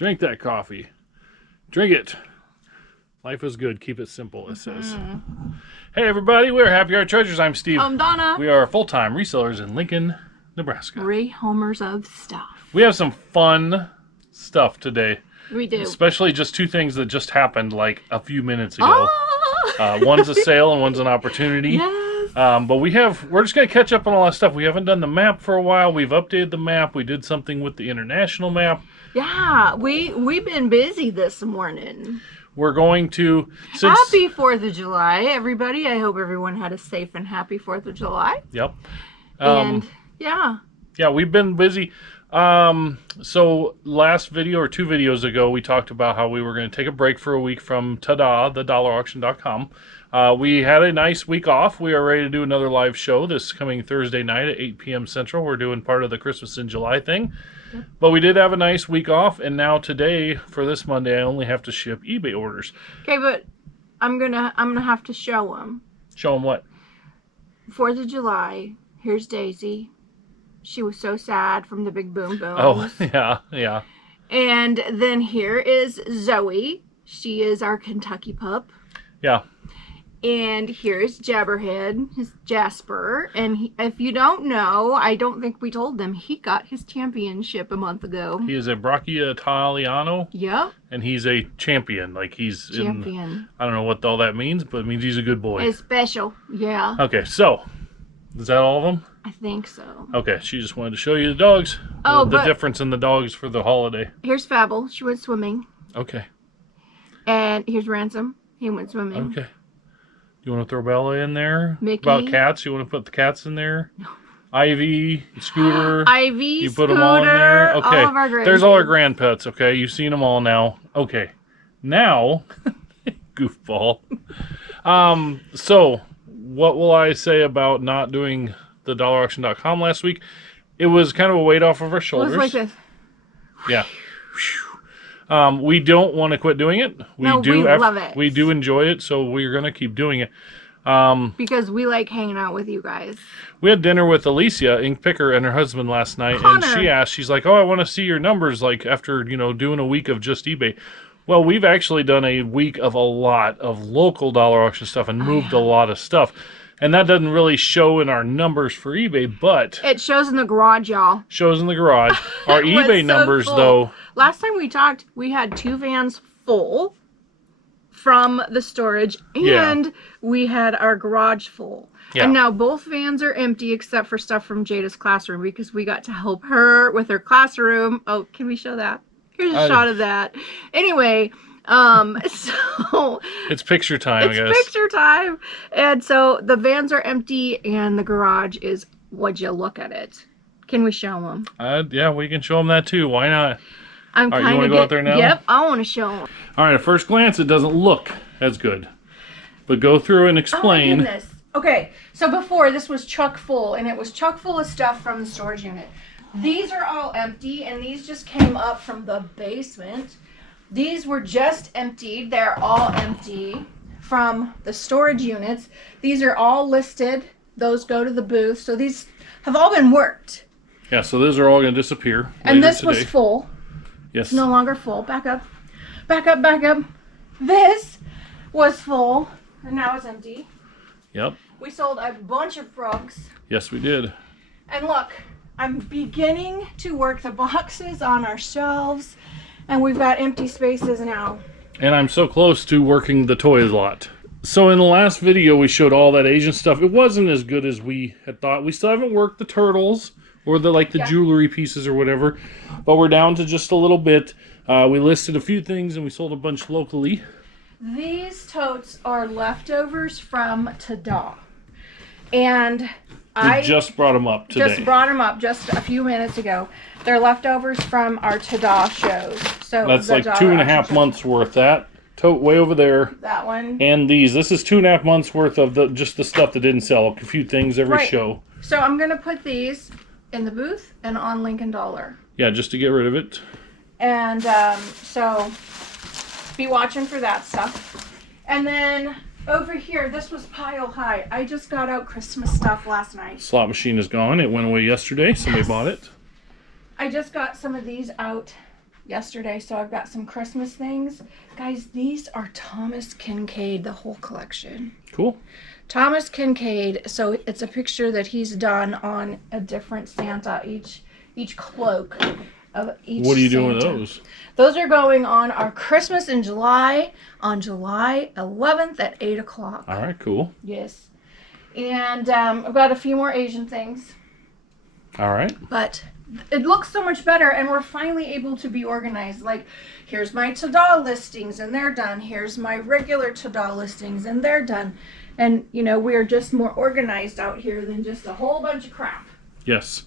Drink that coffee. Drink it. Life is good. Keep it simple, it says. Hey, everybody. We're Happy Heart Treasures. I'm Steve. I'm Donna. We are full-time resellers in Lincoln, Nebraska. Rehomers of stuff. We have some fun stuff today. We do. Especially just two things that just happened like a few minutes ago. One's a sale and one's an opportunity. Yes. But we're just going to catch up on all that stuff. We haven't done the map for a while. We've updated the map. We did something with the international map. Yeah, we've been busy this morning. We're going to... Happy 4th of July, everybody. I hope everyone had a safe and happy 4th of July. Yep. And, yeah. Yeah, we've been busy. So last video or two videos ago, we talked about how we were going to take a break for a week from TADA, thedollarauction.com. We had a nice week off. We are ready to do another live show this coming Thursday night at 8 p.m. Central. We're doing part of the Christmas in July thing. Yep. But we did have a nice week off, and now today, for this Monday, I only have to ship eBay orders. Okay, but I'm gonna have to show them. Show them what? 4th of July. Here's Daisy. She was so sad from the big boom boom. Oh, yeah. And then here is Zoe. She is our Kentucky pup. Yeah. And here's Jabberhead, his Jasper. And if you don't know, I don't think we told them, he got his championship a month ago. He is a Braccia Italiano. Yep. And he's a champion. Like he's champion. I don't know what all that means, but it means he's a good boy. It's special. Yeah. Okay, so is that all of them? I think so. Okay, she just wanted to show you the dogs. Oh, the difference in the dogs for the holiday. Here's Fable. She went swimming. Okay. And here's Ransom. He went swimming. Okay. You want to throw Bella in there? Mickey. About cats? You want to put the cats in there? No. Ivy, Scooter. Ivy, you put Scooter, them all in there? Okay. all of our there's all our grand pets, okay? You've seen them all now. Okay. Now, goofball. So, what will I say about not doing the dollarauction.com last week? It was kind of a weight off of our shoulders. It was like this. Yeah. We don't want to quit doing it. We love it. We do enjoy it, so we're going to keep doing it. Because we like hanging out with you guys. We had dinner with Alicia, Ink Picker, and her husband last night, Connor. and she's like, oh, I want to see your numbers, like, after, doing a week of just eBay. Well, we've actually done a week of a lot of local dollar auction stuff and moved a lot of stuff. And that doesn't really show in our numbers for eBay, but... It shows in the garage, y'all. Shows in the garage. Our eBay numbers, though... Last time we talked, we had 2 vans full from the storage, and we had our garage full. Yeah. And now both vans are empty except for stuff from Jada's classroom because we got to help her with her classroom. Oh, can we show that? Here's a shot of that. Anyway... so it's picture time, I guess. It's picture time. And so the vans are empty and the garage is, would you look at it? Can we show them? Yeah, we can show them that too. Why not? You want to go out there now? Yep, I want to show them. All right, at first glance, it doesn't look as good. But go through and explain. Oh my goodness. Okay, so before this was chock full, and it was chock full of stuff from the storage unit. These are all empty, and these just came up from the basement. These were just emptied. They're all empty from the storage units. These are all listed. Those go to the booth. So these have all been worked. Yeah, so those are all going to disappear. And this was full. Yes. It's no longer full. Back up. Back up, back up. This was full, and now it's empty. Yep. We sold a bunch of rugs. Yes, we did. And look, I'm beginning to work the boxes on our shelves. And we've got empty spaces now. And I'm so close to working the toys lot. So in the last video, we showed all that Asian stuff. It wasn't as good as we had thought. We still haven't worked the turtles or the jewelry pieces or whatever. But we're down to just a little bit. We listed a few things and we sold a bunch locally. These totes are leftovers from TADA. And we just brought them up today. Just brought them up just a few minutes ago. They're leftovers from our TADA shows. So that's like 2.5 months worth. That tote way over there. That one. And these. This is 2.5 months worth of just the stuff that didn't sell. A few things every show. So I'm going to put these in the booth and on Lincoln Dollar. Yeah, just to get rid of it. And so be watching for that stuff. And then over here, this was pile high. I just got out Christmas stuff last night. Slot machine is gone. It went away yesterday. Somebody bought it. I just got some of these out yesterday, so I've got some Christmas things. Guys, these are Thomas Kincaid, the whole collection. Cool. Thomas Kincaid, so it's a picture that he's done on a different Santa, each cloak of each What are you doing with Santa. those? Those are going on our Christmas in July, on July 11th at 8 o'clock. All right, cool. Yes. And I've got a few more Asian things. All right. But it looks so much better, and we're finally able to be organized. Like, here's my TADA listings, and they're done. Here's my regular TADA listings, and they're done. And, you know, we're just more organized out here than just a whole bunch of crap. Yes.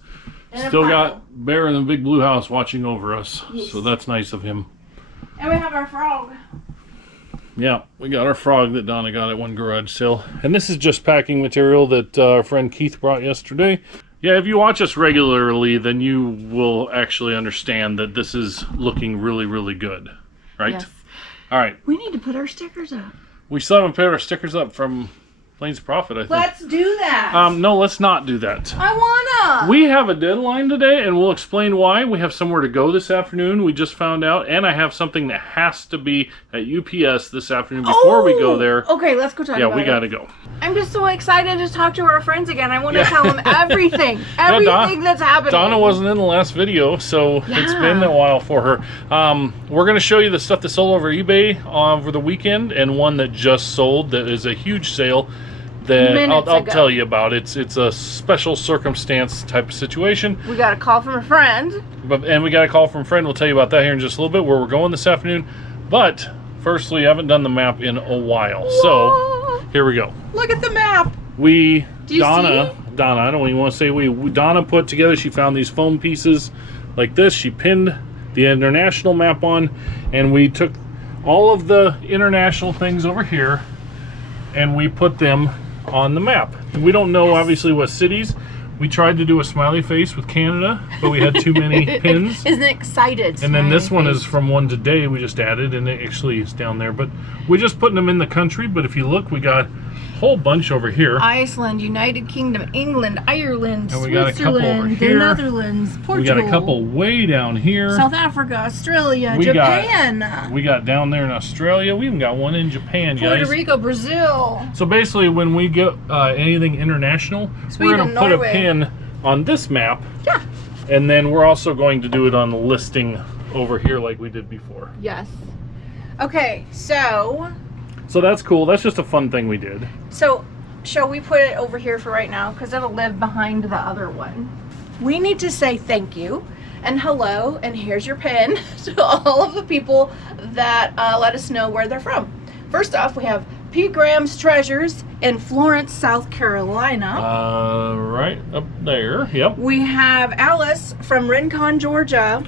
in a Still pile. got Bear in the big blue house watching over us. Yes. So that's nice of him. And we have our frog. Yeah, we got our frog that Donna got at one garage sale. And this is just packing material that our friend Keith brought yesterday. Yeah, if you watch us regularly, then you will actually understand that this is looking really, really good. Right? Yes. All right. We need to put our stickers up. We still haven't put our stickers up from Plains Profit, I think. Let's do that. No, let's not do that. I wanna. We have a deadline today, and we'll explain why. We have somewhere to go this afternoon. We just found out, and I have something that has to be at UPS this afternoon before we go there. Okay, let's go talk Yeah, about we it. gotta go. I'm just so excited to talk to our friends again. I want to tell them everything. Everything that's happening. Donna wasn't in the last video, so it's been a while for her. We're going to show you the stuff that sold over eBay over the weekend, and one that just sold that is a huge sale that I'll tell you about. It's a special circumstance type of situation. We got a call from a friend. And we got a call from a friend. We'll tell you about that here in just a little bit, where we're going this afternoon. But firstly, I haven't done the map in a while. So here we go. Look at the map. Do you see? Donna, I don't even want to say Donna put together, she found these foam pieces like this. She pinned the international map on, and we took all of the international things over here and we put them on the map. We don't know obviously what cities. We tried to do a smiley face with Canada, but we had too many pins. Isn't excited. And then this one is from one today we just added, and it actually is down there. But we're just putting them in the country. But if you look, we got a whole bunch over here. Iceland, United Kingdom, England, Ireland, And we got a couple over Switzerland, the here. Netherlands, Portugal. We got a couple way down here. South Africa, Australia, We Japan, We got down there in Australia. We even got one in Japan, Puerto guys. Rico, Brazil. So basically, when we get anything international, Sweden, we're going to put Norway. a pin on this map. Yeah. And then we're also going to do it on the listing over here like we did before. Yes. Okay, so So that's cool. That's just a fun thing we did. shall we put it over here for right now? Because it'll live behind the other one. We need to say thank you and hello, and here's your pin to all of the people that let us know where they're from. First off, we have P. Graham's Treasures in Florence, South Carolina. Right up there. Yep. We have Alice from Rincon, Georgia.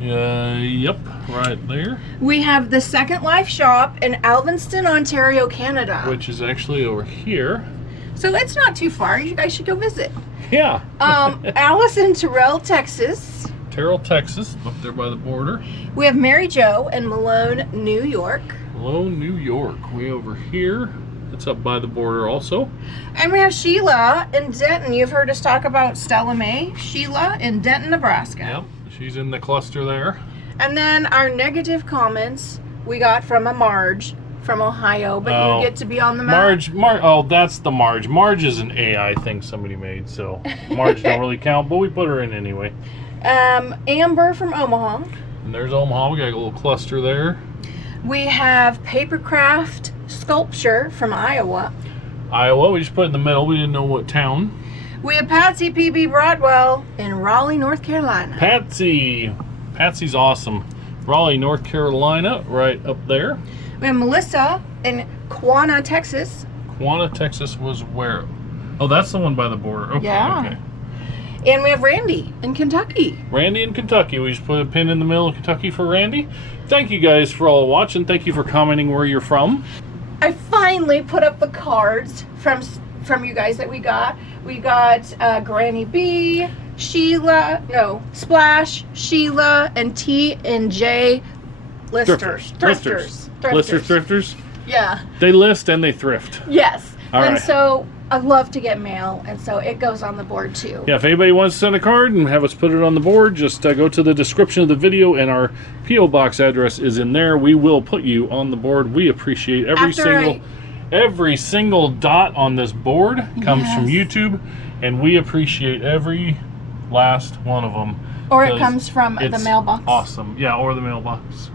Yep. Right there. We have the Second Life Shop in Alvinston, Ontario, Canada. Which is actually over here. So it's not too far. You guys should go visit. Yeah. Alice in Terrell, Texas. Terrell, Texas, up there by the border. We have Mary Jo in Malone, New York. Malone, New York. Way over here. It's up by the border also. And we have Sheila in Denton. You've heard us talk about Stella May. Sheila in Denton, Nebraska. Yep. She's in the cluster there. And then our negative comments we got from a Marge from Ohio, but you get to be on the map. Oh, that's the Marge. Marge is an AI thing somebody made, so Marge don't really count, but we put her in anyway. Amber from Omaha. And there's Omaha. We got a little cluster there. We have Papercraft Sculpture from Iowa. Iowa, we just put it in the middle. We didn't know what town. We have Patsy P.B. Broadwell in Raleigh, North Carolina. Patsy's awesome. Raleigh, North Carolina, right up there. We have Melissa in Quanah, Texas. Quanah, Texas was where? Oh, that's the one by the border. Okay, Yeah. okay. And we have Randy in Kentucky. Randy in Kentucky. We just put a pin in the middle of Kentucky for Randy. Thank you guys for all watching. Thank you for commenting where you're from. I finally put up the cards from you guys that we got. We got Granny B, Splash, Sheila, and T and J listers. Thrifters. Thrifters. Yeah. They list and they thrift. Yes. All and right. so I love to get mail, and so it goes on the board too. Yeah, if anybody wants to send a card and have us put it on the board, just go to the description of the video, and our P.O. Box address is in there. We will put you on the board. We appreciate every single dot on this board comes from YouTube, and we appreciate every last one of them. Or it comes from the mailbox. Awesome. Yeah, or the mailbox.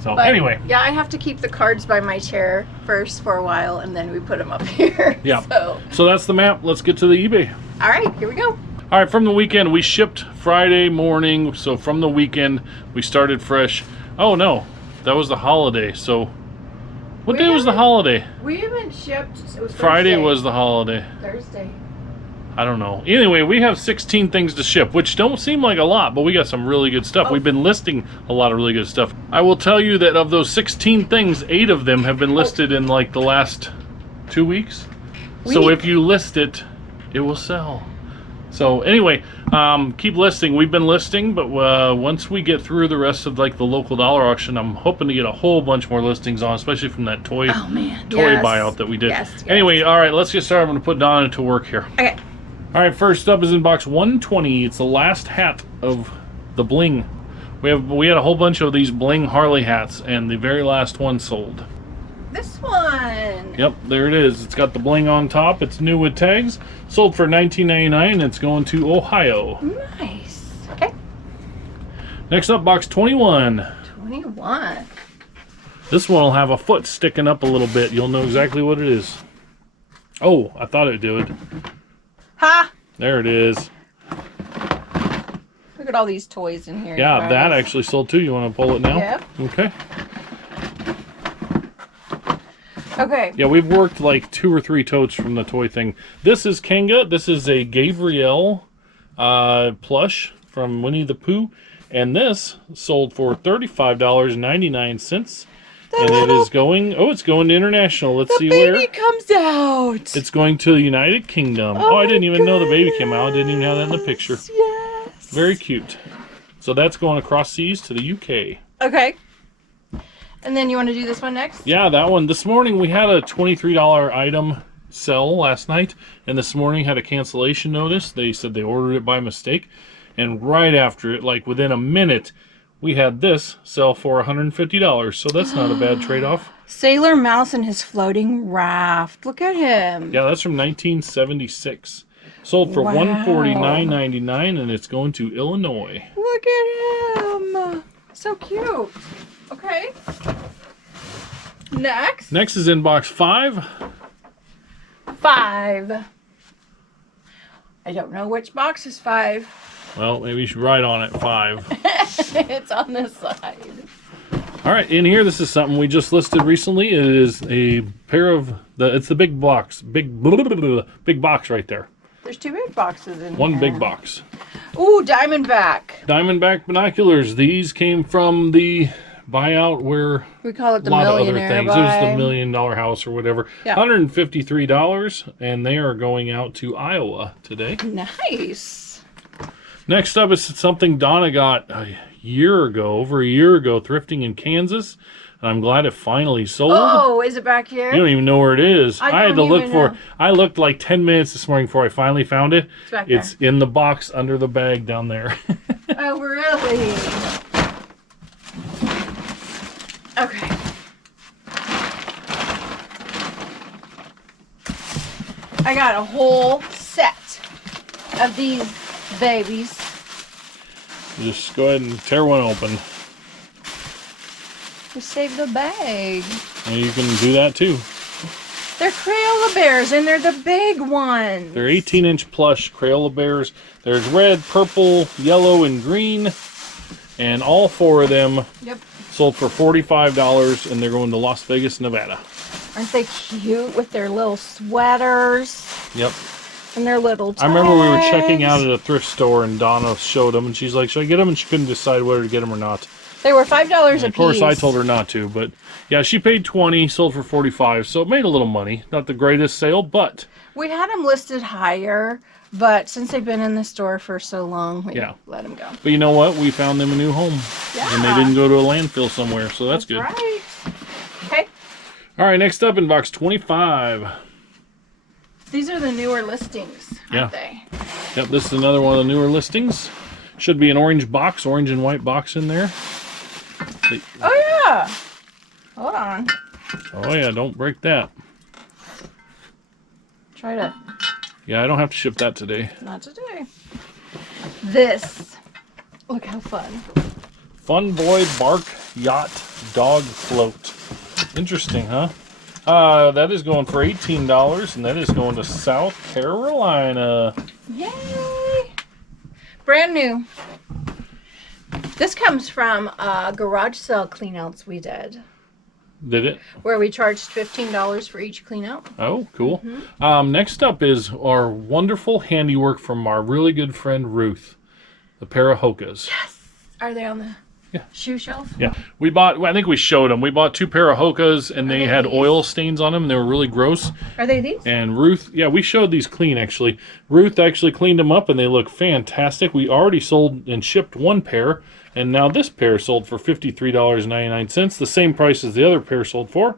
So But, anyway. yeah, I have to keep the cards by my chair first for a while, and then we put them up here. Yeah. So that's the map. Let's get to the eBay. all right, here we go. All right, from the weekend, we shipped Friday morning. So from the weekend, we started fresh. Oh, no. That was the holiday. So what day was the holiday? We haven't shipped. It was Friday Thursday. was the holiday. Thursday. I don't know. Anyway, we have 16 things to ship, which don't seem like a lot, but we got some really good stuff. We've been listing a lot of really good stuff. I will tell you that of those 16 things, 8 of them have been listed in like the last 2 weeks. So if you list it, it will sell. So anyway, keep listing. We've been listing, but once we get through the rest of like the local dollar auction, I'm hoping to get a whole bunch more listings on, especially from that toy buyout that we did. Anyway, all right, let's get started. I'm going to put Donna to work here. Okay. All right, first up is in box 120. It's the last hat of the bling. We had a whole bunch of these bling Harley hats, and the very last one sold. This one. Yep, there it is. It's got the bling on top. It's new with tags. Sold for $19.99, and it's going to Ohio. Nice. Okay. Next up, box 21. 21. This one will have a foot sticking up a little bit. You'll know exactly what it is. Oh, I thought it did. Ha! There it is. Look at all these toys in here. Yeah, that actually sold too. You want to pull it now? Yep. Okay. Okay. Yeah, we've worked like 2 or 3 totes from the toy thing. This is Kanga. This is a Gabrielle plush from Winnie the Pooh. And this sold for $35.99. And it is going, it's going to international. Let's see where. The baby comes out. It's going to the United Kingdom. Oh, I didn't even know the baby came out. I didn't even have that in the picture. Yes. Very cute. So that's going across seas to the UK. Okay. And then you want to do this one next? Yeah, that one. This morning we had a $23 item sell last night. And this morning had a cancellation notice. They said they ordered it by mistake. And right after it, like within a minute, we had this sell for $150, so that's not a bad trade-off. Sailor Mouse and his floating raft. Look at him. Yeah, that's from 1976. Sold for $149.99, and it's going to Illinois. Look at him. So cute. Okay. Next. Next is in box 5. 5. I don't know which box is 5. Well, maybe you should write on it 5. It's on this side. All right, in here, this is something we just listed recently. It is a pair of it's the big box, big box right there. There's 2 big boxes in One here. big box. Ooh, Diamondback. Diamondback binoculars. These came from the buyout where We call it the a lot of other millionaire things. buy. It was the $1 million house or whatever. Yeah. $153, and they are going out to Iowa today. Nice. Next up is something Donna got over a year ago, thrifting in Kansas. And I'm glad it finally sold. Oh, is it back here? You don't even know where it is. I had to don't look even for know. it. I looked like 10 minutes this morning before I finally found it. It's back It's in the box under the bag down there. Oh, really? Okay. I got a whole set of these babies. Just go ahead and tear one open. Just save the bag. And you can do that too. They're Crayola bears, and they're the big ones. They're 18-inch plush Crayola bears. There's red, purple, yellow, and green. And all 4 of them sold for $45, and they're going to Las Vegas, Nevada. Aren't they cute with their little sweaters? Yep. And their little tags. I remember we were checking out at a thrift store, and Donna showed them, and she's like, should I get them? And she couldn't decide whether to get them or not. They were $5 a piece. Of course, I told her not to, but yeah, she paid $20, sold for $45, so it made a little money. Not the greatest sale, but we had them listed higher, but since they've been in the store for so long, we let them go. But you know what? We found them a new home. Yeah. And they didn't go to a landfill somewhere, so that's good. Right. Okay. All right, next up in box 25. These are the newer listings, aren't Yeah. they? Yep, this is another one of the newer listings. Should be an orange box, orange and white box in there. Oh yeah. Hold on. Oh yeah, don't break that. Try to. Yeah, I don't have to ship that today. Not today. This. Look how fun. Fun Boy Bark Yacht Dog Float. Interesting, huh? That is going for $18, and that is going to South Carolina. Yay! Brand new. This comes from garage sale cleanouts we did, Did it? where we charged $15 for each cleanout. Oh, cool. Next up is our wonderful handiwork from our really good friend Ruth. The pair of Hokas. Yes. Are they on the shoe shelf? Yeah. We bought, I think we showed them. We bought 2 pair of Hokas, and they had oil stains on them. They were really gross. Are they these? And Ruth, yeah, we showed these clean actually. Ruth actually cleaned them up, and they look fantastic. We already sold and shipped 1 pair, and now this pair sold for $53.99, the same price as the other pair sold for.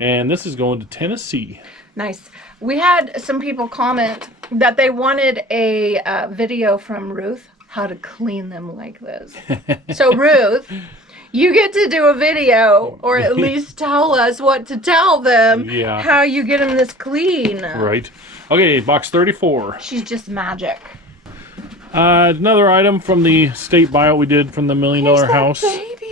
And this is going to Tennessee. Nice. We had some people comment that they wanted a video from Ruth how to clean them like this. So Ruth, you get to do a video, or at least tell us what to tell them, how you get them this clean. Right. Okay, box 34. She's just magic. Another item from the state buyout we did from the $1 Million House.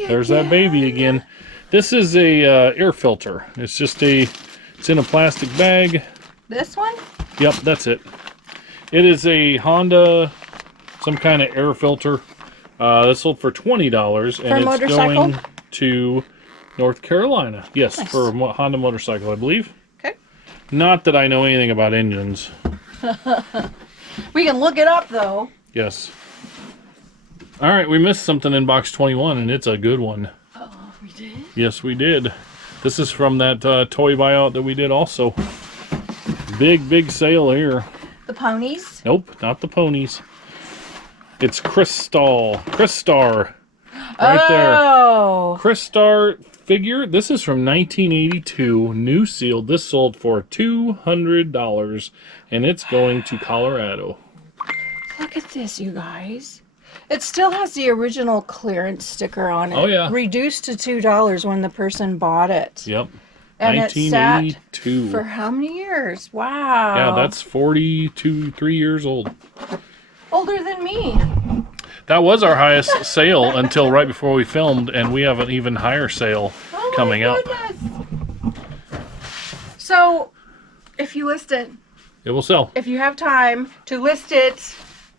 There's that baby again. This is a air filter. It's just it's in a plastic bag. This one? Yep, that's it. It is a Honda, some kind of air filter. This sold for $20, and it's going to North Carolina. Yes, Nice. for a Honda motorcycle, I believe. Okay. Not that I know anything about engines. We can look it up though. Yes. All right, we missed something in box 21, and it's a good one. Oh, we did? Yes, we did. This is from that toy buyout that we did also. Big sale here. The ponies? Nope, not the ponies. It's Crystal. Crystar. Right there. Oh. Crystar figure. This is from 1982. New sealed. This sold for $200. And it's going to Colorado. Look at this, you guys. It still has the original clearance sticker on it. Oh, yeah. Reduced to $2 when the person bought it. Yep. And 1982. it sat for how many years? Wow. Yeah, that's 3 years old. Older than me. That was our highest sale until right before we filmed, and we have an even higher sale coming up. So, if you list it, It will sell. if you have time to list it,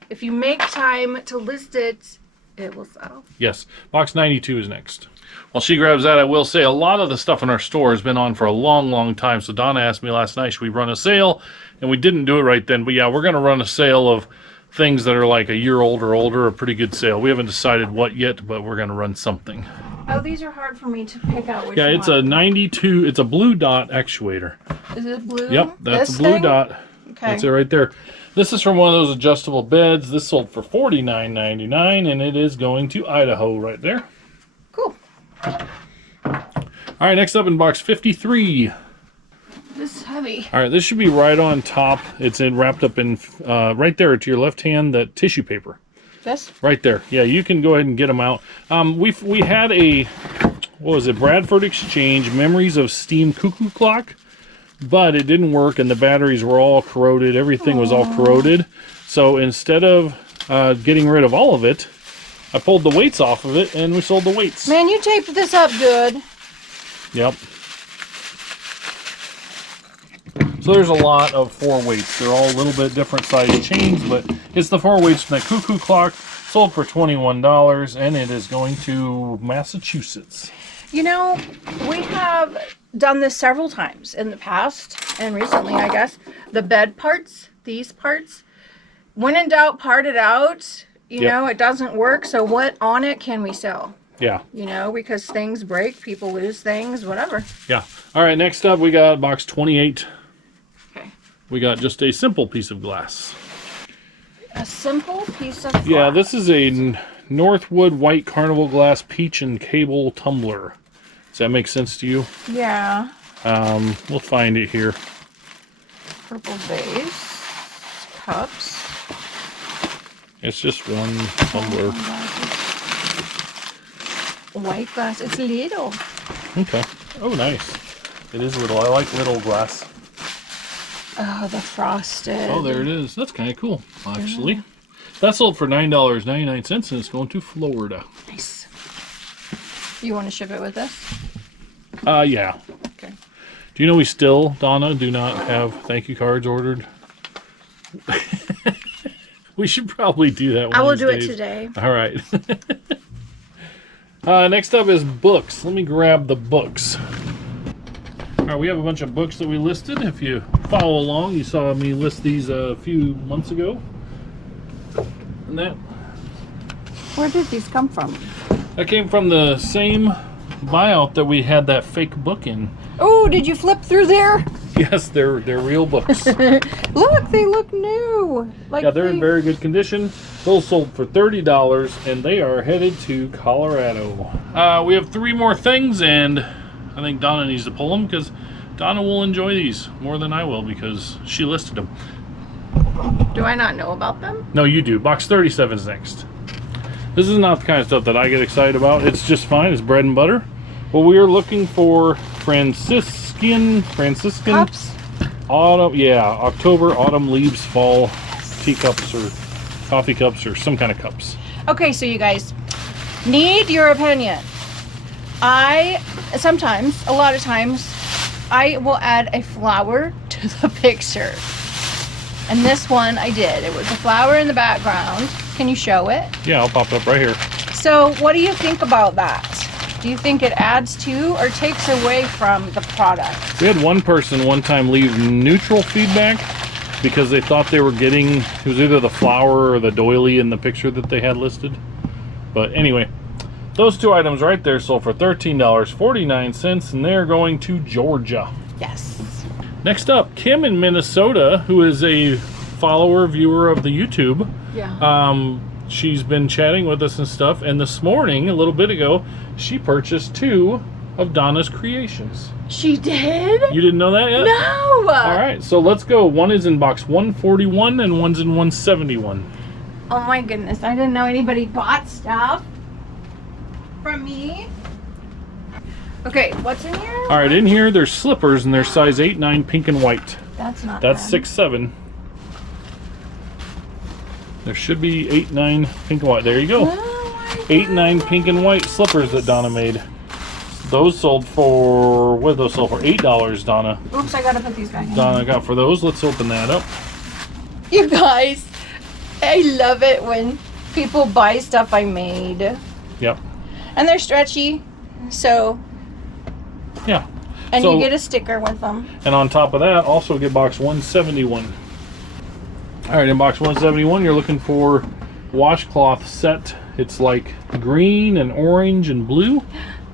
if you make time to list it, it will sell. Yes. Box 92 is next. While she grabs that, I will say a lot of the stuff in our store has been on for a long time. So Donna asked me last night, should we run a sale? And we didn't do it right then. But yeah, we're going to run a sale of things that are like a year old or older, a pretty good sale. We haven't decided what yet, but we're going to run something. Oh, these are hard for me to pick out which Yeah, it's a 92, it's a blue dot actuator. Is it blue? Yep, that's This a blue thing? dot. Okay. That's it right there. This is from one of those adjustable beds. This sold for $49.99, and it is going to Idaho right there. Cool. All right, next up in box 53. This is heavy. All right, this should be right on top. It's wrapped up in, right there to your left hand, that tissue paper. This? Right there. Yeah, you can go ahead and get them out. We had a, what was it, Bradford Exchange Memories of Steam Cuckoo Clock, but it didn't work, and the batteries were all corroded. Everything was all corroded. So instead of getting rid of all of it, I pulled the weights off of it, and we sold the weights. Man, you taped this up good. Yep. So there's a lot of 4 weights. They're all a little bit different size chains, but it's the 4 weights from that Cuckoo Clock. Sold for $21, and it is going to Massachusetts. You know, we have done this several times in the past, and recently, I guess. The bed parts, these parts, when in doubt, part it out. You know, it doesn't work, so what on it can we sell? Yeah. You know, because things break, people lose things, whatever. Yeah. All right, next up we got box 28. Okay. We got just a simple piece of glass. A simple piece of glass. Yeah, this is a Northwood White Carnival Glass Peach and Cable Tumbler. Does that make sense to you? Yeah. We'll find it here. Purple vase. Cups. It's just one tumbler. White glass. It's little. Okay. Oh, nice. It is little. I like little glass. Oh, the frosted. Oh, there it is. That's kind of cool, actually. Yeah. That sold for $9.99, and it's going to Florida. Nice. You want to ship it with us? Yeah. Okay. Do you know we still, Donna, do not have thank you cards ordered? We should probably do that one I will of these do days. it today. All right. Next up is books. Let me grab the books. All right, we have a bunch of books that we listed. If you follow along, you saw me list these a few months ago. And that Where did these come from? came from the same buyout that we had that fake book in. Oh, did you flip through there? Yes, they're real books. Look, they look new. Like Yeah, they're in very good condition. Those sold for $30, and they are headed to Colorado. We have 3 more things, and I think Donna needs to pull them because Donna will enjoy these more than I will because she listed them. Do I not know about them? No, you do. Box 37 is next. This is not the kind of stuff that I get excited about. It's just fine. It's bread and butter. But we are looking for Franciscan Cups? autumn, yeah, October, autumn leaves, fall teacups or coffee cups or some kind of cups. Okay, so you guys need your opinion. A lot of times, I will add a flower to the picture. And this one I did. It was a flower in the background. Can you show it? Yeah, I'll pop it up right here. So what do you think about that? Do you think it adds to or takes away from the product? We had one person one time leave neutral feedback because they thought they were getting, it was either the flower or the doily in the picture that they had listed. But anyway, those 2 items right there sold for $13.49, and they're going to Georgia. Yes. Next up, Kim in Minnesota, who is a follower, viewer of the YouTube. Yeah. She's been chatting with us and stuff, and this morning, a little bit ago, she purchased 2 of Donna's creations. She did? You didn't know that yet? No! All right, so let's go. One is in box 141 and one's in 171. Oh my goodness, I didn't know anybody bought stuff from me. Okay, what's in here? All right, in here there's slippers, and they're size 8, 9, pink and white. That's not That's bad. 6, 7. There should be 8, 9, pink and white. There you go. Oh 8, 9, pink and white slippers that Donna made. Those sold for, what did those sell for? $8, Donna. Oops, I gotta put these back in. Donna got for those. Let's open that up. You guys, I love it when people buy stuff I made. Yep. And they're stretchy, so, Yeah. and So- you get a sticker with them. And on top of that, also get box 171. All right, in box 171, you're looking for washcloth set. It's like green and orange and blue.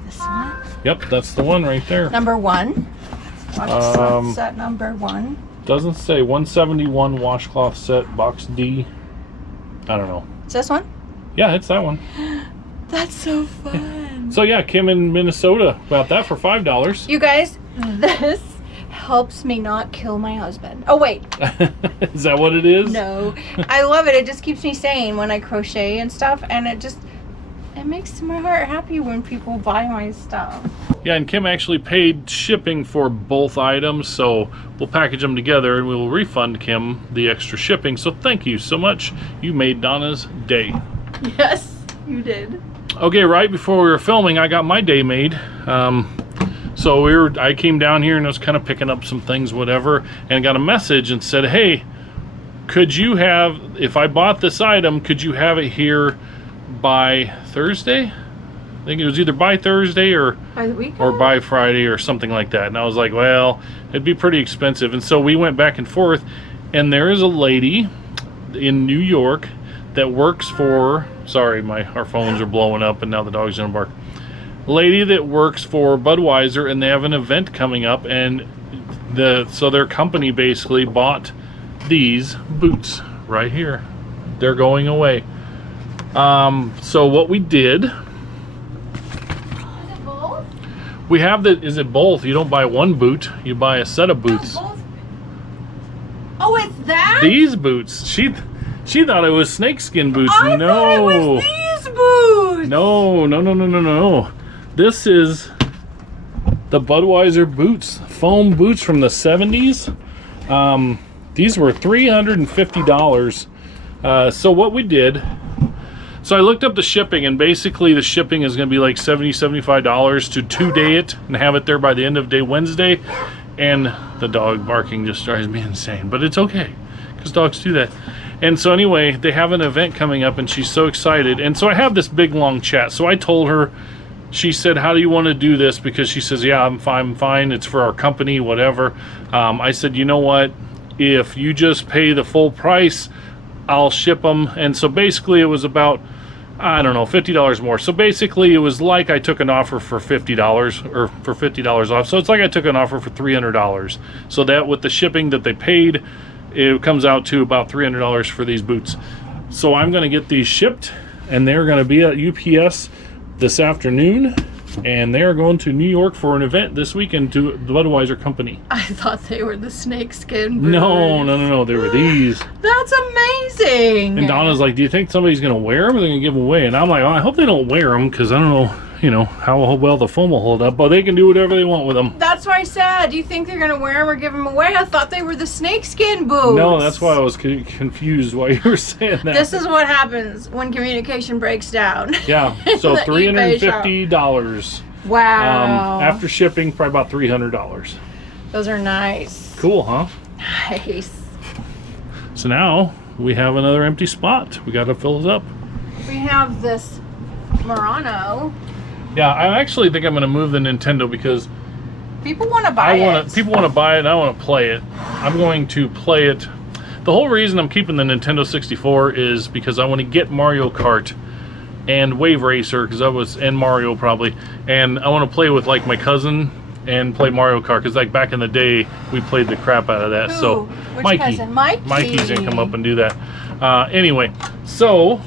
This one. Yep, that's the one right there. Number 1. Washcloth set number 1. Doesn't say 171 washcloth set, box D. I don't know. Is this one? Yeah, it's that one. That's so fun. So yeah, Kim in Minnesota got that for $5. You guys, this helps me not kill my husband. Oh wait, Is that what it is? no. I love it. It just keeps me sane when I crochet and stuff, and it makes my heart happy when people buy my stuff. Yeah, and Kim actually paid shipping for both items, so we'll package them together and we'll refund Kim the extra shipping. So thank you so much. You made Donna's day. Yes, you did. Okay, right before we were filming, I got my day made. So I came down here and I was kind of picking up some things, whatever, and got a message and said, hey, could you have, if I bought this item, could you have it here by Thursday? I think it was either by Thursday or By the weekend? or by Friday or something like that. And I was like, well, it'd be pretty expensive. And so we went back and forth, and there is a lady in New York that works for, sorry, our phones are blowing up and now the dog's gonna bark. Lady that works for Budweiser, and they have an event coming up, and so their company basically bought these boots right here. They're going away. So what we did, Is it both? we have is it both? You don't buy one boot, you buy a set of boots. No, both. Oh, it's that? These boots. She thought it was snakeskin boots. I thought it was these boots. No. This is the Budweiser boots, foam boots from the 70s. These were $350. So what we did, so I looked up the shipping, and basically the shipping is going to be like $75 to 2-day it and have it there by the end of day Wednesday. And the dog barking just drives me insane, but it's okay because dogs do that. And so anyway, they have an event coming up and she's so excited. And so I have this big long chat. So I told her, she said, how do you want to do this? Because she says, yeah, I'm fine. It's for our company, whatever. I said, you know what? If you just pay the full price, I'll ship them. And so basically it was about, I don't know, $50 more. So basically it was like I took an offer for $50 or for $50 off. So it's like I took an offer for $300. So that with the shipping that they paid, it comes out to about $300 for these boots. So I'm going to get these shipped, and they're going to be at UPS this afternoon, and they're going to New York for an event this weekend to the Budweiser company. I thought they were the snakeskin boots. No, they were these. That's amazing. And Donna's like, do you think somebody's going to wear them or they're going to give them away? And I'm like, oh, I hope they don't wear them because I don't know, how well the foam will hold up, but they can do whatever they want with them. That's why I said, do you think they're going to wear them or give them away? I thought they were the snakeskin boots. No, that's why I was confused why you were saying that. This is what happens when communication breaks down. Yeah, so $350. Wow. After shipping, probably about $300. Those are nice. Cool, huh? Nice. So now we have another empty spot. We got to fill it up. We have this Murano. Yeah, I actually think I'm going to move the Nintendo because people want to buy it. People want to buy it, and I want to play it. I'm going to play it. The whole reason I'm keeping the Nintendo 64 is because I want to get Mario Kart and Wave Racer, and Mario probably, and I want to play with like my cousin and play Mario Kart because like back in the day we played the crap out of that. Who? So Which Mikey, cousin? Mikey's gonna come up and do that. Anyway, so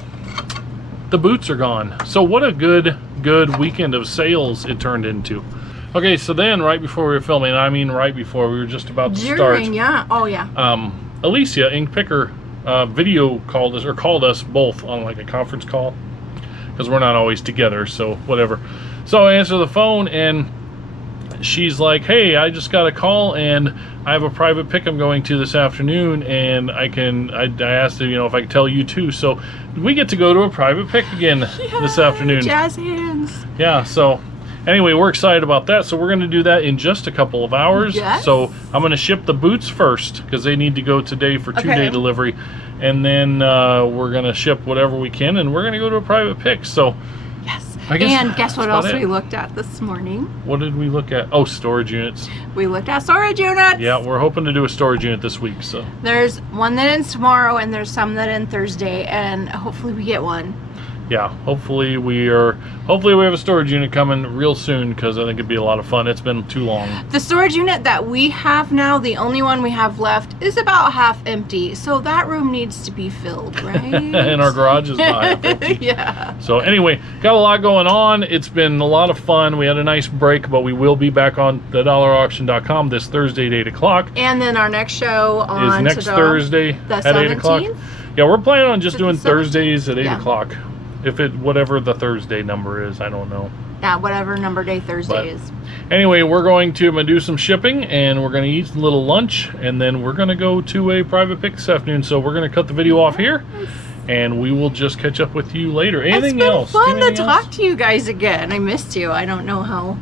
the boots are gone. So what a good weekend of sales it turned into. Okay, so then right before we were filming, right before we were just about to start. Yeah. Oh yeah. Alicia, Ink Picker, video called us both on like a conference call because we're not always together, so whatever. So I answer the phone and she's like, hey, I just got a call and I have a private pick I'm going to this afternoon, and I asked her, if I could tell you too. So we get to go to a private pick again this afternoon. Jazz hands. Yeah, so anyway, we're excited about that. So we're going to do that in just a couple of hours. Yes. So I'm going to ship the boots first because they need to go today for 2-day delivery. And then we're going to ship whatever we can, and we're going to go to a private pick. So yes. and guess what else we looked at this morning? What did we look at? Oh, storage units. We looked at storage units. Yeah, we're hoping to do a storage unit this week. So there's one that ends tomorrow, and there's some that end Thursday, and hopefully we get one. Yeah, hopefully we have a storage unit coming real soon because I think it'd be a lot of fun. It's been too long. The storage unit that we have now, the only one we have left, is about half empty. So that room needs to be filled, right? And our garage is not half empty. Yeah. So anyway, got a lot going on. It's been a lot of fun. We had a nice break, but we will be back on thedollarauction.com this Thursday at 8 o'clock. And then our next show is next Thursday at 8 o'clock. Yeah, we're planning on just doing Thursdays at 8 o'clock. Whatever the Thursday number is, I don't know. Yeah, whatever number day Thursday is. Anyway, we're going to do some shipping, and we're going to eat a little lunch, and then we're going to go to a private pick this afternoon. So we're going to cut the video off here, and we will just catch up with you later. Anything else? It's been fun to talk to you guys again. I missed you. I don't know how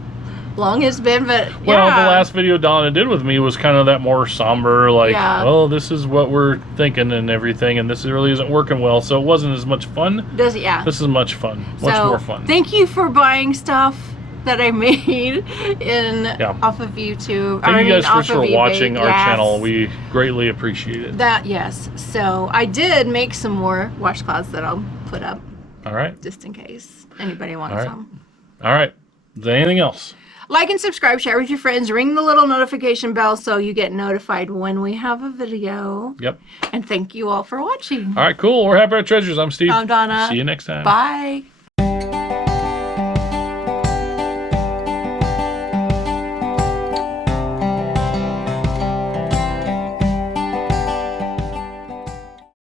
long it's been, but yeah. Well, the last video Donna did with me was kind of that more somber, like, oh, this is what we're thinking and everything, and this really isn't working well, so it wasn't as much fun. This is much fun, much more fun. Thank you for buying stuff that I made off of YouTube. Thank you guys for watching our channel. We greatly appreciate it. Yes. So I did make some more washcloths that I'll put up. All right. Just in case anybody wants some. All right. Is there anything else? Like and subscribe, share with your friends, ring the little notification bell so you get notified when we have a video. Yep. And thank you all for watching. All right, cool. We're Happy Art Treasures. I'm Steve. I'm Donna. See you next time. Bye.